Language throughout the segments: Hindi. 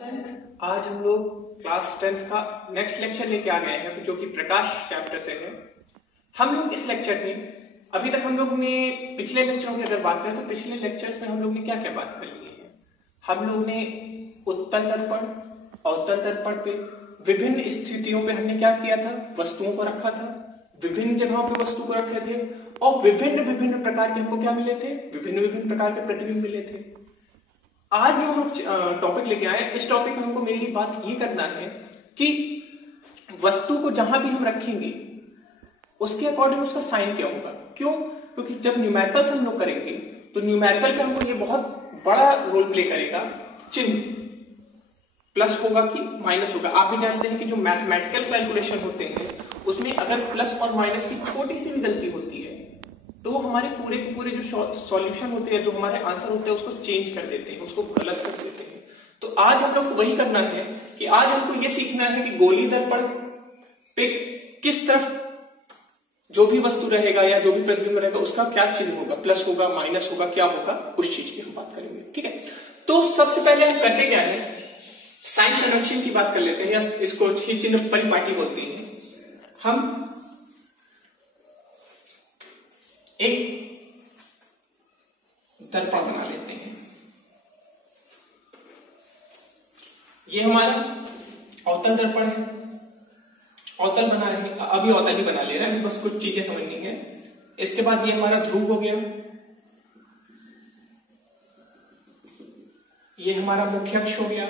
आज हम लोग क्लास 10th का नेक्स्ट लेक्चर लेके आ गए हैं जो कि प्रकाश चैप्टर से है। हम लोग इस लेक्चर में अभी तक हम लोग ने पिछले लेक्चरों की अगर बात करें तो पिछले लेक्चर्स में हम लोग ने क्या क्या बात कर ली है। हम लोग ने उत्तल दर्पण, अवतल दर्पण पे विभिन्न स्थितियों पे हमने क्या किया था, वस्तुओं को रखा था, विभिन्न जगहों पे वस्तु को रखे थे और विभिन्न विभिन्न प्रकार के हमको क्या मिले थे, विभिन्न विभिन्न प्रकार के प्रतिबिंब मिले थे। आज जो हम टॉपिक लेके आए, इस टॉपिक में हमको मेनली बात ये करना है कि वस्तु को जहां भी हम रखेंगे उसके अकॉर्डिंग उसका साइन क्या होगा। क्यों? क्योंकि जब न्यूमेरिकल्स हम लोग करेंगे तो न्यूमेरिकल पे हमको ये बहुत बड़ा रोल प्ले करेगा। चिन्ह प्लस होगा कि माइनस होगा। आप भी जानते हैं कि जो मैथमेटिकल कैलकुलेशन होते हैं उसमें अगर प्लस और माइनस की छोटी सी भी गलती होती है तो वो हमारे पूरे के पूरे जो सॉल्यूशन होते हैं, जो हमारे आंसर होते हैं, उसको चेंज कर देते हैं, उसको गलत कर देते हैं। तो आज हम लोग को वही करना है कि आज हमको ये सीखना है कि गोली दर्पण पे किस तरफ जो भी वस्तु रहेगा या जो भी प्रतिबिंब रहेगा उसका क्या चिन्ह होगा, प्लस होगा, माइनस होगा, क्या होगा, उस चीज की हम बात करेंगे। ठीक है, तो सबसे पहले हम करते क्या है, साइन कन्वेंशन की बात कर लेते हैं या इसको ही चिन्ह परिपाटी बोलते हैं। हम एक दर्पण बना लेते हैं। ये हमारा अवतल दर्पण है, अवतल बना रहे हैं, अभी अवतल ही बना ले रहे हैं, बस कुछ चीजें समझनी है। इसके बाद ये हमारा ध्रुव हो गया, ये हमारा मुख्य अक्ष हो गया,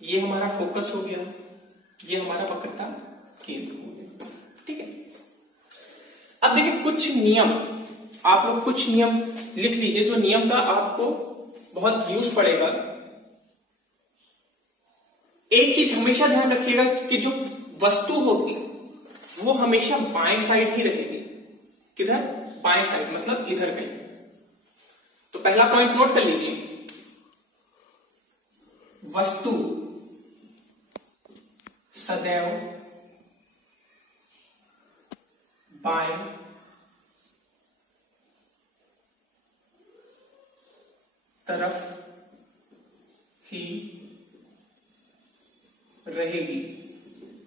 ये हमारा फोकस हो गया, ये हमारा वक्रता केंद्र हो गया। ठीक है, अब देखिए कुछ नियम, आप लोग कुछ नियम लिख लीजिए जो नियम का आपको बहुत यूज पड़ेगा। एक चीज हमेशा ध्यान रखिएगा कि जो वस्तु होगी वो हमेशा बाएं साइड ही रहेगी। किधर? बाएं साइड, मतलब इधर कहीं। तो पहला पॉइंट नोट कर लीजिए, वस्तु सदैव बाएं तरफ ही रहेगी।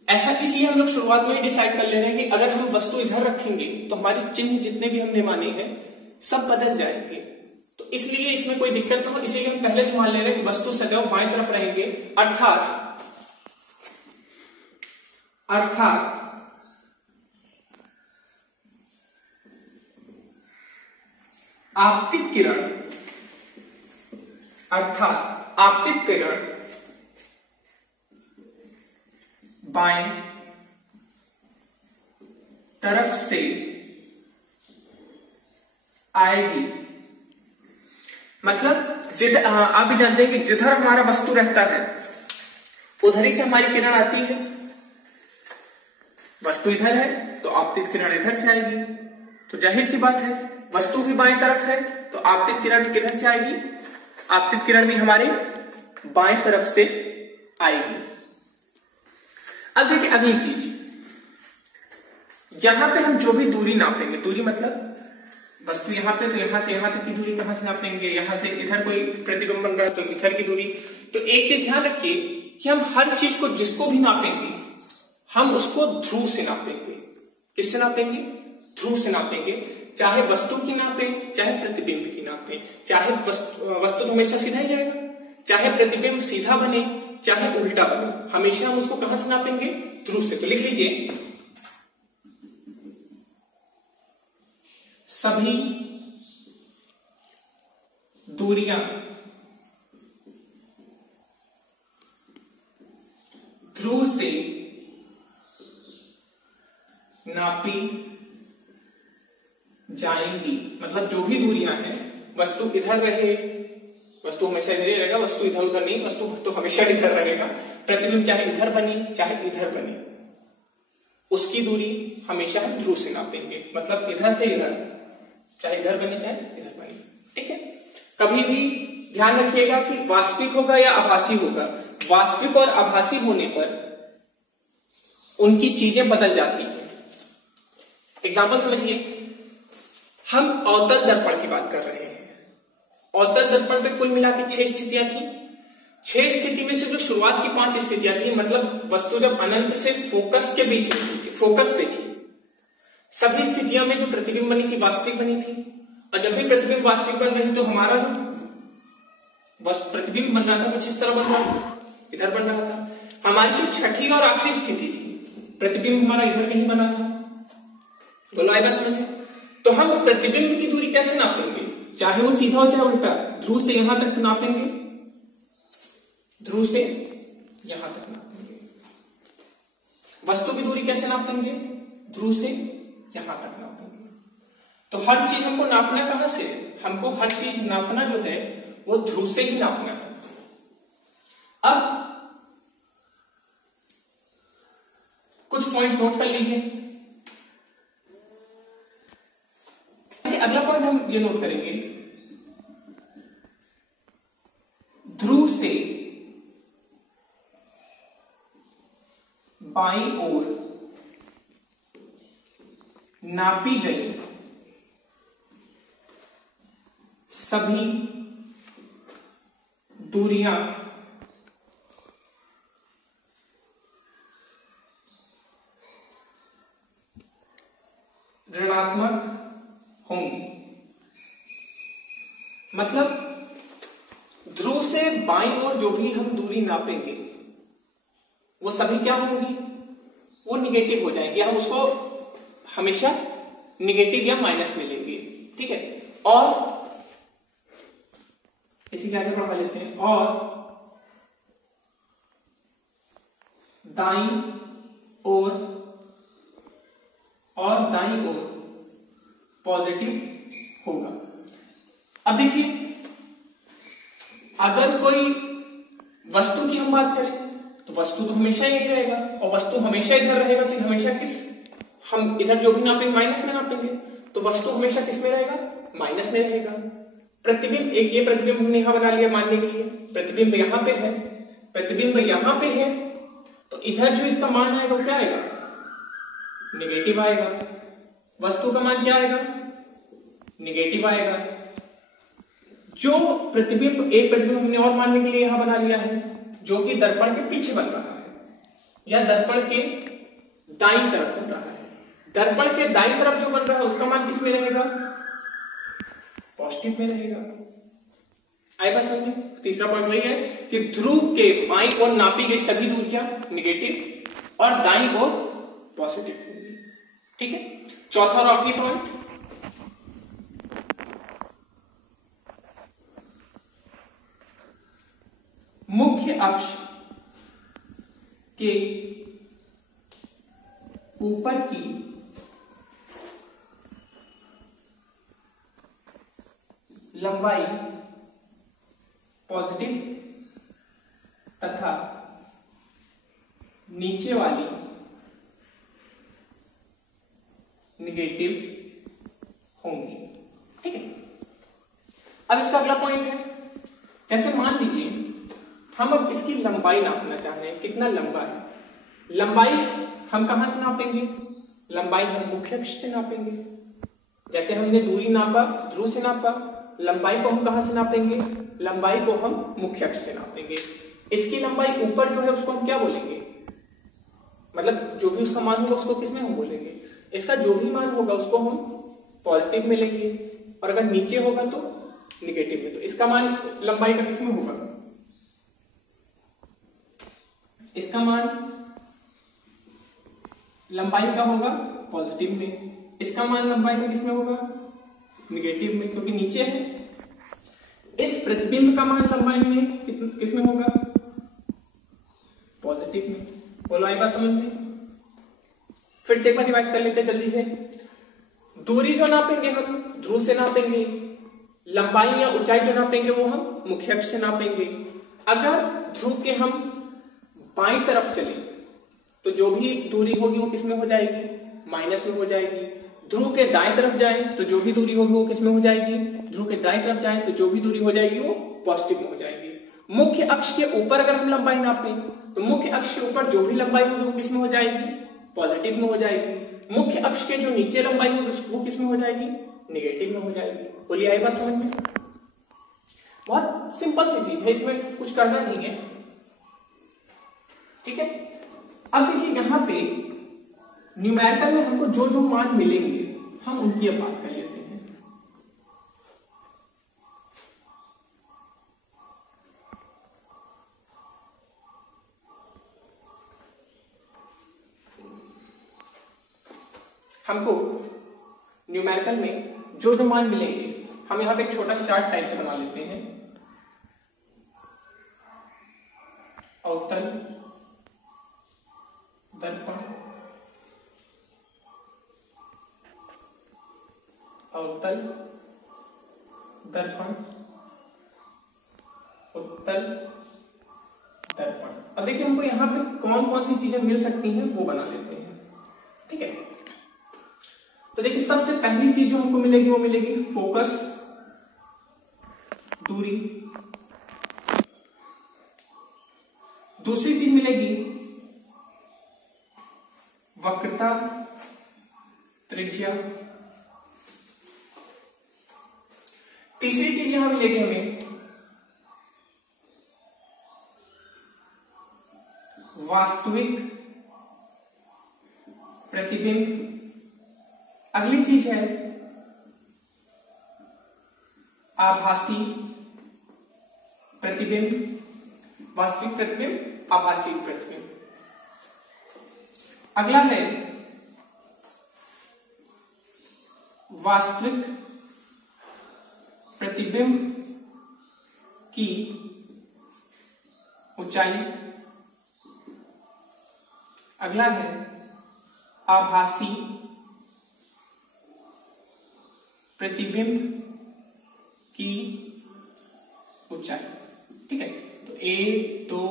ऐसा इसलिए हम लोग शुरुआत में ही डिसाइड कर ले रहे हैं कि अगर हम वस्तु इधर रखेंगे तो हमारे चिन्ह जितने भी हमने माने हैं सब बदल जाएंगे। तो इसलिए इसमें कोई दिक्कत ना हो, इसीलिए हम पहले से मान ले रहे हैं कि वस्तु सदैव बाएं तरफ रहेंगे। अर्थात आपतित किरण बाएं तरफ से आएगी। मतलब आप भी जानते हैं कि जिधर हमारा वस्तु रहता है उधर ही से हमारी किरण आती है। वस्तु इधर है तो आपतित किरण इधर से आएगी। तो जाहिर सी बात है वस्तु भी बाएं तरफ है तो आपतित किरण किधर से आएगी, आपतित किरण भी हमारे बाएं तरफ से आएगी। अब देखिए अगली चीज, यहां पे हम जो भी दूरी नापेंगे, दूरी मतलब वस्तु यहां पे, तो यहां से यहां तक की दूरी कहां से नापेंगे, यहां से इधर कोई प्रतिबिंब बन रहा है तो इधर की दूरी। तो एक चीज ध्यान रखिए कि हम हर चीज को जिसको भी नापेंगे हम उसको ध्रुव से नापेंगे। किससे नापेंगे? ध्रुव से नापेंगे। चाहे वस्तु की नापें, चाहे प्रतिबिंब की नापें। चाहे वस्तु तो हमेशा सीधा ही जाएगा, चाहे प्रतिबिंब सीधा बने चाहे उल्टा बने, हमेशा हम उसको कहां से नापेंगे? ध्रुव से। तो लिख लीजिए, सभी दूरियां ध्रुव से नापी जाएंगी। मतलब जो भी दूरियां हैं, वस्तु इधर रहे, वस्तु हमेशा इधर ही रहेगा, वस्तु इधर उधर नहीं, वस्तु तो हमेशा इधर रहेगा। प्रतिबिंब चाहे इधर बनी चाहे इधर बनी, उसकी दूरी हमेशा हम ध्रुव से नापेंगे। मतलब इधर से इधर, चाहे इधर बनी चाहे इधर बनी। ठीक है, कभी भी ध्यान रखिएगा कि वास्तविक होगा या आभासी होगा। वास्तविक और आभासी होने पर उनकी चीजें बदल जाती हैं। एग्जाम्पल समझिए, हम अवतल दर्पण की बात कर रहे हैं। अवतल दर्पण पे कुल मिला के 6 स्थितियां थी। 6 स्थिति में से जो शुरुआत की 5 स्थितियां थी, मतलब वस्तु जब अनंत से फोकस के बीच में थी, फोकस पे थी, सभी स्थितियों में जो प्रतिबिंब बनी थी वास्तविक बनी थी। और जब भी प्रतिबिंब वास्तविक बन रही तो हमारा जो प्रतिबिंब बन रहा था कुछ इस तरह बन रहा था, इधर बन रहा था। हमारी जो छठी और आखिरी स्थिति थी, प्रतिबिंब हमारा इधर कहीं बना था। बोलो आई बात समझ में? तो हम प्रतिबिंब की दूरी कैसे नापेंगे, चाहे वो सीधा हो चाहे उल्टा। ध्रुव से यहां तक नापेंगे, ध्रुव से यहां तक नापेंगे। वस्तु की दूरी कैसे नापेंगे, ध्रुव से यहां तक नापेंगे। तो हर चीज हमको नापना कहां से, हमको हर चीज नापना जो है वो ध्रुव से ही नापना है। अब कुछ पॉइंट नोट कर लीजिए। अगला पॉइंट हम ये नोट करेंगे, ध्रुव से बाईं ओर नापी गई सभी दूरियां ऋणात्मक होंगी। मतलब ध्रुव से बाईं ओर जो भी हम दूरी नापेंगे वो सभी क्या होंगी, वो निगेटिव हो जाएंगे। हम उसको हमेशा निगेटिव या माइनस में लेंगे, ठीक है। और इसी के आगे बढ़ा लेते हैं, दाईं ओर पॉजिटिव होगा। अब देखिए, अगर कोई वस्तु की हम बात करें तो वस्तु तो हमेशा यही रहेगा, और वस्तु हमेशा इधर रहेगा तो हमेशा हम इधर जो भी नापेंगे माइनस में नापेंगे, तो वस्तु हमेशा किस में रहेगा, माइनस में रहेगा। प्रतिबिंब, एक ये प्रतिबिंब हमने यहां बना लिया मानने के लिए, प्रतिबिंब यहां पे है, प्रतिबिंब यहां पे है, तो इधर जो इसका मान आएगा वो क्या आएगा, निगेटिव आएगा। वस्तु का मान क्या आएगा, निगेटिव आएगा। जो प्रतिबिंब, एक प्रतिबिंब हमने और मानने के लिए यहां बना लिया है, जो कि दर्पण के पीछे बन रहा है या दर्पण के दाईं तरफ बन रहा है। दर्पण के दाईं तरफ जो बन रहा है उसका मान किस में रहेगा, पॉजिटिव में रहेगा। आई बात समझ में? तीसरा पॉइंट वही है कि ध्रुव के बाईं ओर नापी गई सभी दूरियां निगेटिव और दाईं ओर पॉजिटिव होंगी, ठीक है। चौथा और आखिरी पॉइंट, मुख्य अक्ष के ऊपर की लंबाई पॉजिटिव तथा नीचे वाली निगेटिव होंगी, ठीक है। अब इसका अगला पॉइंट है, जैसे मान लीजिए हम अब इसकी लंबाई नापना चाह रहे हैं, कितना लंबा है। लंबाई हम कहां से नापेंगे, लंबाई हम मुख्य अक्ष से नापेंगे। जैसे हमने दूरी नापा, ध्रुव से नापा, लंबाई को हम कहां से नापेंगे, लंबाई को हम मुख्य अक्ष से नापेंगे। इसकी लंबाई ऊपर जो है उसको हम क्या बोलेंगे, मतलब जो भी उसका मान होगा उसको किसमें हम बोलेंगे, इसका जो भी मान होगा उसको हम पॉजिटिव में लेंगे, और अगर नीचे होगा तो निगेटिव में। तो इसका मान लंबाई का किसमें होगा, इसका मान लंबाई का होगा पॉजिटिव में, इसका मान लंबाई का किसमें होगा, निगेटिव में, क्योंकि नीचे है। इस प्रतिबिंब का मान लंबाई में किसमें होगा, पॉजिटिव में। बोलो आई बात समझ में? फिर से एक बार रिवाइज कर लेते हैं जल्दी से। दूरी जो नापेंगे हम ध्रुव से नापेंगे, लंबाई या ऊंचाई जो नापेंगे वो हम मुख्य अक्ष से नापेंगे। अगर ध्रुव के हम बाईं तरफ चले तो जो भी दूरी होगी वो किसमें हो जाएगी, माइनस में हो जाएगी। ध्रुव के दाएं तरफ जाएं तो जो भी दूरी होगी वो किसमें हो जाएगी, ध्रुव के दाएं तरफ जाएं तो जो भी दूरी हो जाएगी वो पॉजिटिव में हो जाएगी। मुख्य अक्ष के ऊपर अगर हम लंबाई नापें तो मुख्य अक्ष के ऊपर जो भी लंबाई होगी वो किसमें हो जाएगी, पॉजिटिव में हो जाएगी। मुख्य अक्ष के जो नीचे लंबाई होगी वो किसमें हो जाएगी, निगेटिव में हो जाएगी। बोलिए आई बात समझ में? बहुत सिंपल सी चीज है, इसमें कुछ करना नहीं है। ठीक है, अब देखिए यहां पे न्यूमेरिकल में हमको जो जो मान मिलेंगे हम उनकी अब बात कर लेते हैं। हमको न्यूमेरिकल में जो जो मान मिलेंगे हम यहां पे एक छोटा सा चार्ट टाइप से बना लेते हैं। अवतल दर्पण, अवतल दर्पण, उत्तल दर्पण। अब देखिए हमको यहां पे कौन कौन सी चीजें मिल सकती हैं वो बना लेते हैं। ठीक है, तो देखिए सबसे पहली चीज जो हमको मिलेगी वो मिलेगी फोकस दूरी। दूसरी चीज मिलेगी वक्रता त्रिज्या। तीसरी चीज यहां मिलेगी हमें वास्तविक प्रतिबिंब। अगली चीज है आभासी प्रतिबिंब, वास्तविक प्रतिबिंब, आभासी प्रतिबिंब। अगला है वास्तविक प्रतिबिंब की ऊंचाई। अगला है आभासी प्रतिबिंब की ऊंचाई। ठीक है, तो 1 2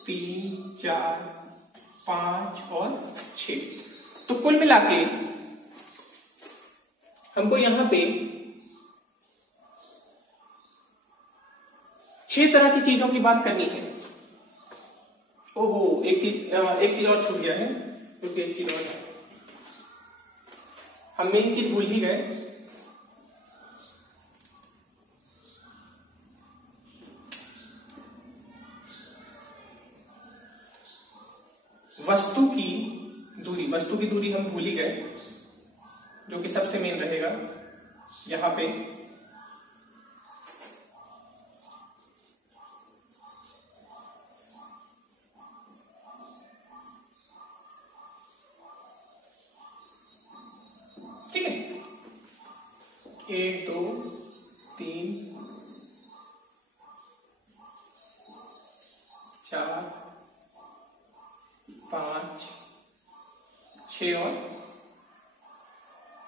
3 4 5 और 6। तो कुल मिला के हमको यहां पे 6 तरह की चीजों की बात करनी है। ओहो, एक चीज और छूट गया है, क्योंकि एक चीज और है, हम मेन चीज भूल ही गए। वस्तु की दूरी, वस्तु की दूरी हम भूल ही गए, जो कि सबसे मेन रहेगा यहां पे। ठीक है, 1 2 3 4 5 6 और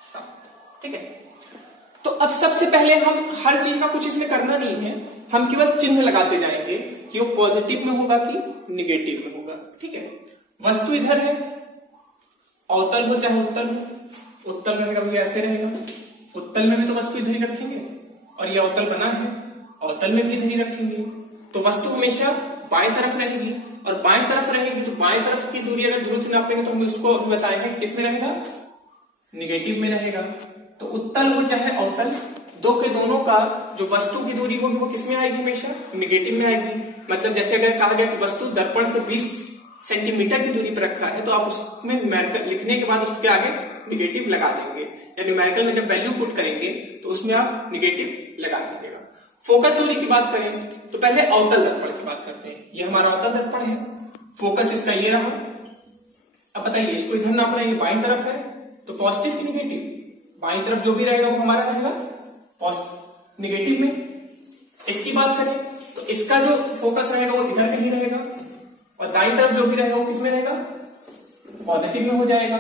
7। ठीक है, तो अब सबसे पहले हम हर चीज का कुछ इसमें करना नहीं है, हम केवल चिन्ह लगाते जाएंगे कि वो पॉजिटिव में होगा कि निगेटिव में होगा। ठीक है, वस्तु इधर है, अवतल हो चाहे उत्तल हो, उत्तल रहेगा भैया ऐसे रहेगा, उत्तल में भी तो वस्तु इधर ही रखेंगे, और ये अवतल बना है, अवतल में भी इधर ही रखेंगे। तो वस्तु हमेशा बाएं तरफ रहेगी, और बाएं तरफ रहेगी तो बाएं तरफ की दूरी अगर ध्रुव से नापेंगे तो हम उसको बताए हैं किस में रहेगा, निगेटिव में रहेगा। तो उत्तल हो चाहे अवतल, दो के दोनों का जो वस्तु की दूरी होगी वो किस में आएगी, हमेशा निगेटिव में आएगी। मतलब जैसे अगर कहा गया कि वस्तु दर्पण से 20 सेंटीमीटर की दूरी पर रखा है, तो आप उसमें न्यूमेरिकल लिखने के बाद उसके आगे निगेटिव लगा देंगे, या न्यूमेरिकल में जब वैल्यू पुट करेंगे तो उसमें आप निगेटिव लगा दीजिएगा। फोकस दूरी की बात करें तो पहले अवतल दर्पण की बात करते हैं। ये हमारा अवतल दर्पण है, फोकस इसका ये रहा। अब बताइए इसको इधर नापना है, ये बाईं तरफ है, तो पॉजिटिव की निगेटिव, बाईं तरफ जो भी रहेगा वो हमारा रहेगा निगेटिव में। इसकी बात करें तो इसका जो फोकस रहेगा वो इधर कहीं रहेगा, और दाईं तरफ जो भी रहेगा वो किसमें रहेगा, पॉजिटिव में हो जाएगा।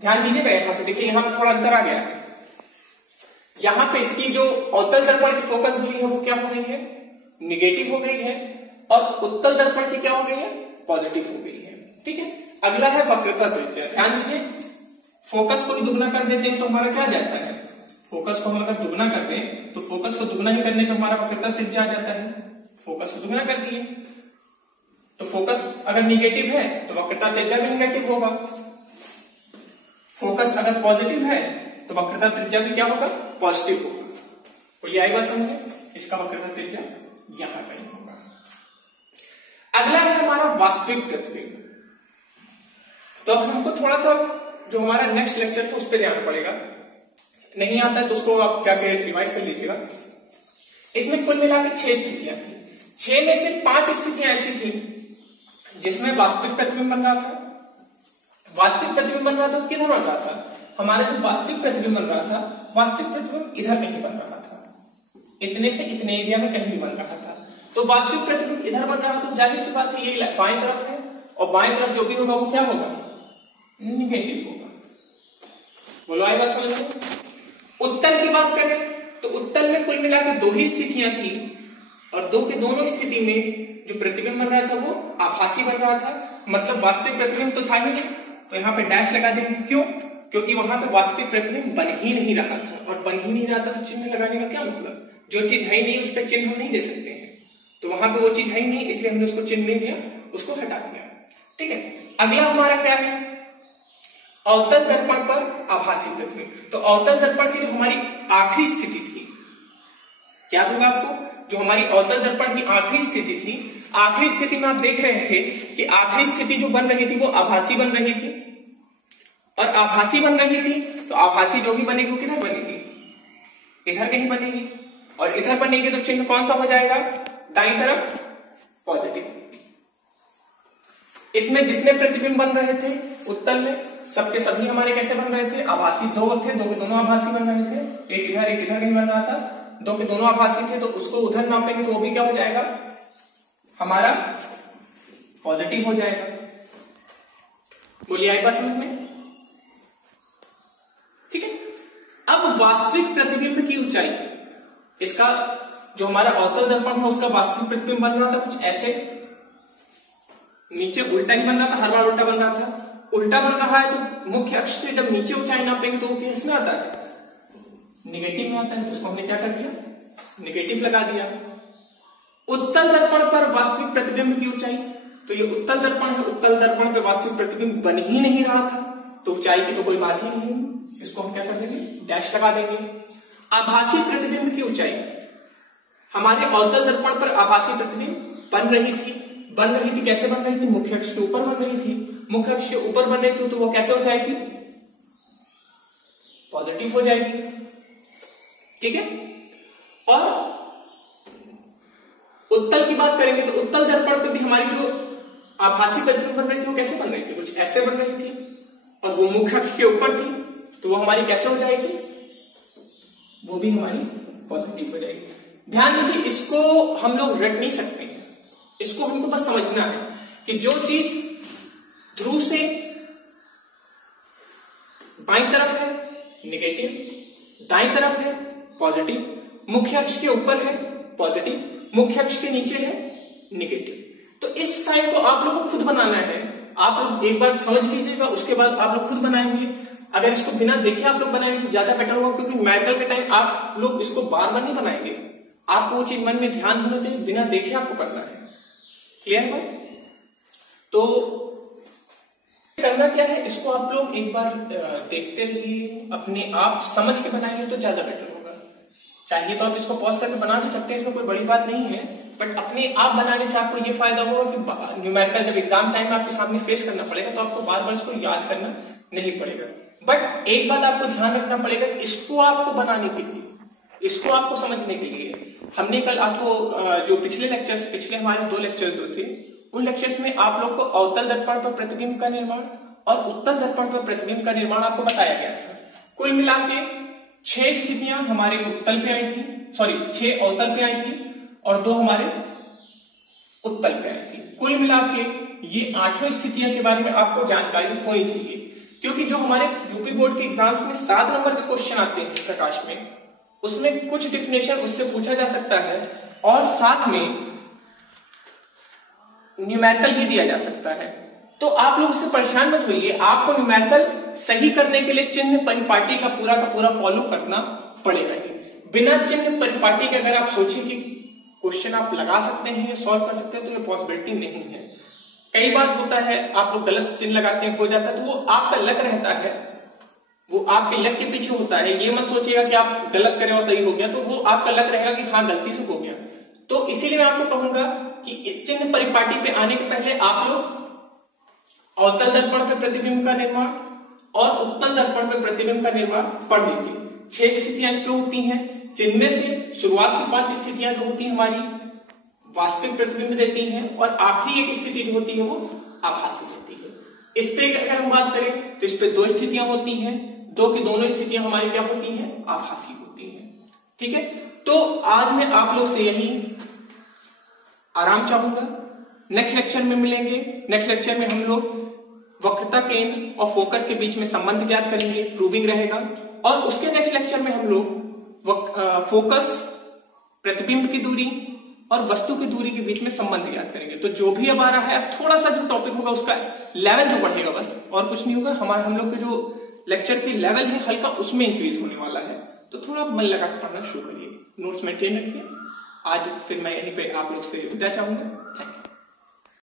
ध्यान दीजिएगा यहां से, देखिए यहां पर थोड़ा अंतर आ गया है। यहां पे इसकी जो अवतल दर्पण की फोकस दूरी है वो क्या हो गई है, निगेटिव हो गई है, और उत्तल दर्पण की क्या हो गई है, पॉजिटिव हो गई है। ठीक है, अगला है वक्रता त्रिज्या। ध्यान दीजिए, फोकस को दुगना कर देते हैं तो हमारा क्या जाता है, फोकस को हम अगर दुगना कर दें तो फोकस को दुगना ही करने पे हमारा वक्रता त्रिज्या आ जाता है। फोकस को दुगना कर दिए तो फोकस अगर निगेटिव है तो वक्रता त्रिज्या भी निगेटिव होगा, फोकस अगर पॉजिटिव है तो वक्रता त्रिज्या भी क्या होगा, पॉजिटिव होगा। तो ये आई बात समझे, इसका वक्रता त्रिज्या यहां कहीं होगा। अगला है हमारा वास्तविक प्रतिबिंब। तो अब हमको थोड़ा सा जो हमारा नेक्स्ट लेक्चर था उस पर ध्यान पड़ेगा, नहीं आता है तो उसको आप जाके रिवाइज कर लीजिएगा। इसमें कुल मिलाकर 6 स्थितियां थी। 6 में से 5 स्थितियां ऐसी थी जिसमें वास्तविक प्रतिबिंब बन रहा था। वास्तविक प्रतिबिंब बन रहा था तो किधर बन रहा था? हमारा जो वास्तविक प्रतिबिंब बन रहा था, वास्तविक प्रतिबिंब इधर कहीं बन रहा था, इतने से इतने एरिया में कहीं भी बन रहा था। तो वास्तविक प्रतिबिंब इधर बन रहा तो जाहिर सी बात है ये बाएं तरफ है, और बाएं तरफ जो भी होगा वो क्या होगा? निगेटिव होगा। बोलो आई बात समझ में? उत्तल की बात करें तो उत्तल में कुल मिलाकर 2 ही स्थितियां थी, और 2 के दोनों स्थिति में जो प्रतिबिंब बन रहा था वो आभासी बन रहा था, मतलब वास्तविक प्रतिबिंब तो था ही नहीं। तो यहाँ पे डैश लगा देंगे, क्यों? क्योंकि वहां पे वास्तविक प्रतिबिंब बन ही नहीं रहा था, और बन ही नहीं रहा था तो चिन्ह लगाने का क्या मतलब? जो चीज है ही नहीं उस पर चिन्ह हम नहीं दे सकते हैं, तो वहां पे वो चीज है ही नहीं, इसलिए हमने उसको चिन्ह नहीं दिया, उसको हटा दिया। ठीक है, अगला हमारा क्या है? अवतल दर्पण पर आभासी प्रतिबिंब। तो अवतल दर्पण की जो हमारी आखिरी स्थिति थी, क्या होगा आपको? जो हमारी अवतल दर्पण की आखिरी स्थिति थी, आखिरी स्थिति में आप देख रहे थे कि आखिरी स्थिति जो बन रही थी वो आभासी बन रही थी, और आभासी बन रही थी तो आभासी जो भी बनेगी वो किधर बनेगी? इधर कहीं बनेगी, और इधर बनेगी तो चिन्ह कौन सा हो जाएगा? दाईं तरफ पॉजिटिव। इसमें जितने प्रतिबिंब बन रहे थे उत्तल में, सबके सभी हमारे कैसे बन रहे थे? आभासी। 2 थे, 2 के दोनों आभासी बन रहे थे, एक इधर कहीं बन रहा था, 2 के दोनों आभासी थे, तो उसको उधर नापेंगे तो वो भी क्या हो जाएगा? हमारा पॉजिटिव हो जाएगा। बोलिए आई बात समझ में? ठीक है, अब वास्तविक प्रतिबिंब की ऊंचाई, इसका जो हमारा अवतल दर्पण था उसका वास्तविक प्रतिबिंब बन रहा था कुछ ऐसे, नीचे उल्टा ही बन रहा था, हर बार उल्टा बन रहा था। उल्टा बन रहा है तो मुख्य अक्ष से जब नीचे ऊंचाई नापेंगे तो वो किसमें आता है? निगेटिव में आता है, तो उसको हमने क्या कर दिया? निगेटिव लगा दिया। उत्तल दर्पण पर वास्तविक प्रतिबिंब की ऊंचाई, तो ये उत्तल दर्पण है, उत्तल दर्पण पे वास्तविक प्रतिबिंब बन ही नहीं रहा था, तो ऊंचाई की तो कोई बात ही नहीं, इसको हम क्या कर देंगे? डैश लगा देंगे। आभासी प्रतिबिंब की ऊंचाई, हमारे अवतल दर्पण पर आभासी प्रतिबिंब बन रही थी, कैसे बन रही थी? मुख्य अक्ष के ऊपर बन रही थी। मुख्य अक्ष के ऊपर बन रही थी तो वो कैसे हो जाएगी? पॉजिटिव हो जाएगी। ठीक है, और उत्तल की बात करेंगे तो उत्तल दर्पण पे भी हमारी जो आभासी प्रतिबिंब बन रही थी वो कैसे बन रही थी? कुछ ऐसे बन रही थी, और वो मुख्य अक्ष के ऊपर थी, तो वो हमारी कैसे हो जाएगी? वो भी हमारी पॉजिटिव हो जाएगी। ध्यान दीजिए, इसको हम लोग रट नहीं सकते हैं, इसको हमको बस समझना है कि जो चीज ध्रुव से बाईं तरफ है नेगेटिव, दाईं तरफ है पॉजिटिव, मुख्य अक्ष के ऊपर है पॉजिटिव, मुख्य अक्ष के नीचे है नेगेटिव, तो इस साइड को आप लोग को खुद बनाना है। आप लोग एक बार समझ लीजिएगा, उसके बाद आप लोग खुद बनाएंगे। अगर इसको बिना देखे आप लोग बनाएंगे तो ज्यादा बेटर होगा, क्योंकि न्यूमेरिकल के टाइम आप लोग इसको बार बार नहीं बनाएंगे, आपको वो चीज मन में ध्यान होना चाहिए, बिना देखे आपको करना है। क्लियर है? तो करना क्या है, इसको आप लोग एक बार देखते रहिए, अपने आप समझ के बनाएंगे तो ज्यादा बेटर होगा। चाहिए तो आप इसको पॉज करके बना भी सकते हैं, इसमें कोई बड़ी बात नहीं है, बट अपने आप बनाने से आपको ये फायदा होगा कि न्यूमेरिकल जब एग्जाम टाइम आपके सामने फेस करना पड़ेगा तो आपको बार बार इसको याद करना नहीं पड़ेगा। बट एक बात आपको ध्यान रखना पड़ेगा, इसको आपको बनाने के लिए, इसको आपको समझने के लिए हमने कल आपको जो पिछले हमारे 2 लेक्चर जो थे, उन लेक्चर्स में आप लोग को अवतल दर्पण पर प्रतिबिंब का निर्माण और उत्तल दर्पण पर प्रतिबिंब का निर्माण आपको बताया गया था। कुल मिला के 6 स्थितियां हमारे उत्तल पे आई थी, 6 अवतल पे आई थी और 2 हमारे उत्तल पे आई थी। कुल मिला के ये 8 स्थितियां के बारे में आपको जानकारी होनी चाहिए, क्योंकि जो हमारे यूपी बोर्ड के एग्जाम्स में 7 नंबर के क्वेश्चन आते हैं प्रकाश में, उसमें कुछ डिफिनेशन उससे पूछा जा सकता है और साथ में न्यूमेरिकल भी दिया जा सकता है। तो आप लोग इससे परेशान मत होइए, आपको न्यूमेरिकल सही करने के लिए चिन्ह परिपाटी का पूरा फॉलो करना पड़ेगा ही। बिना चिन्ह परिपाटी के अगर आप सोचें कि क्वेश्चन आप लगा सकते हैं, सॉल्व कर सकते हैं, तो ये पॉसिबिलिटी नहीं है। कई बार होता है आप लोग गलत चिन्ह लगाते हैं, हो जाता है, तो वो आपका लक रहता है वो आपके लक के पीछे होता है। ये मत सोचिएगा कि आप गलत करें और सही हो गया, तो वो आपका लक रहेगा कि हाँ गलती से हो गया। तो इसीलिए मैं आपको कहूंगा कि चिन्ह परिपाटी पे आने के पहले आप लोग अवतल दर्पण पे प्रतिबिंब का निर्माण और उत्तल दर्पण पे प्रतिबिंब का निर्माण पढ़ लीजिए। 6 स्थितियां इस पे होती हैं, जिनमें से शुरुआत की 5 स्थितियां जो होती है हमारी वास्तविक प्रतिबिंब देती हैं और आखिरी एक स्थिति जो होती है वो आभासी होती है। इस पे अगर हम बात करें तो इस पे 2 स्थितियां होती हैं, 2 की दोनों स्थितियां हमारी क्या होती हैं, आभासी होती हैं। ठीक है, तो आज मैं आप लोग से यही आराम चाहूंगा। नेक्स्ट लेक्चर में मिलेंगे। नेक्स्ट लेक्चर में हम लोग वक्रता केंद्र और फोकस के बीच में संबंध ज्ञात करेंगे, प्रूविंग रहेगा। और उसके नेक्स्ट लेक्चर में हम लोग फोकस, प्रतिबिंब की दूरी और वस्तु की दूरी के बीच में संबंध ज्ञात करेंगे। तो जो भी अब आ रहा है, अब थोड़ा सा जो टॉपिक होगा उसका लेवल जो बढ़ेगा बस, और कुछ नहीं होगा। हम लोग के जो लेक्चर की लेवल है हल्का उसमें इंक्रीज होने वाला है। तो थोड़ा मन लगा के पढ़ना शुरू करिए, नोट्स मेंटेन रखिए। आज फिर मैं यहीं पे आप लोग से विदा चाहूंगा।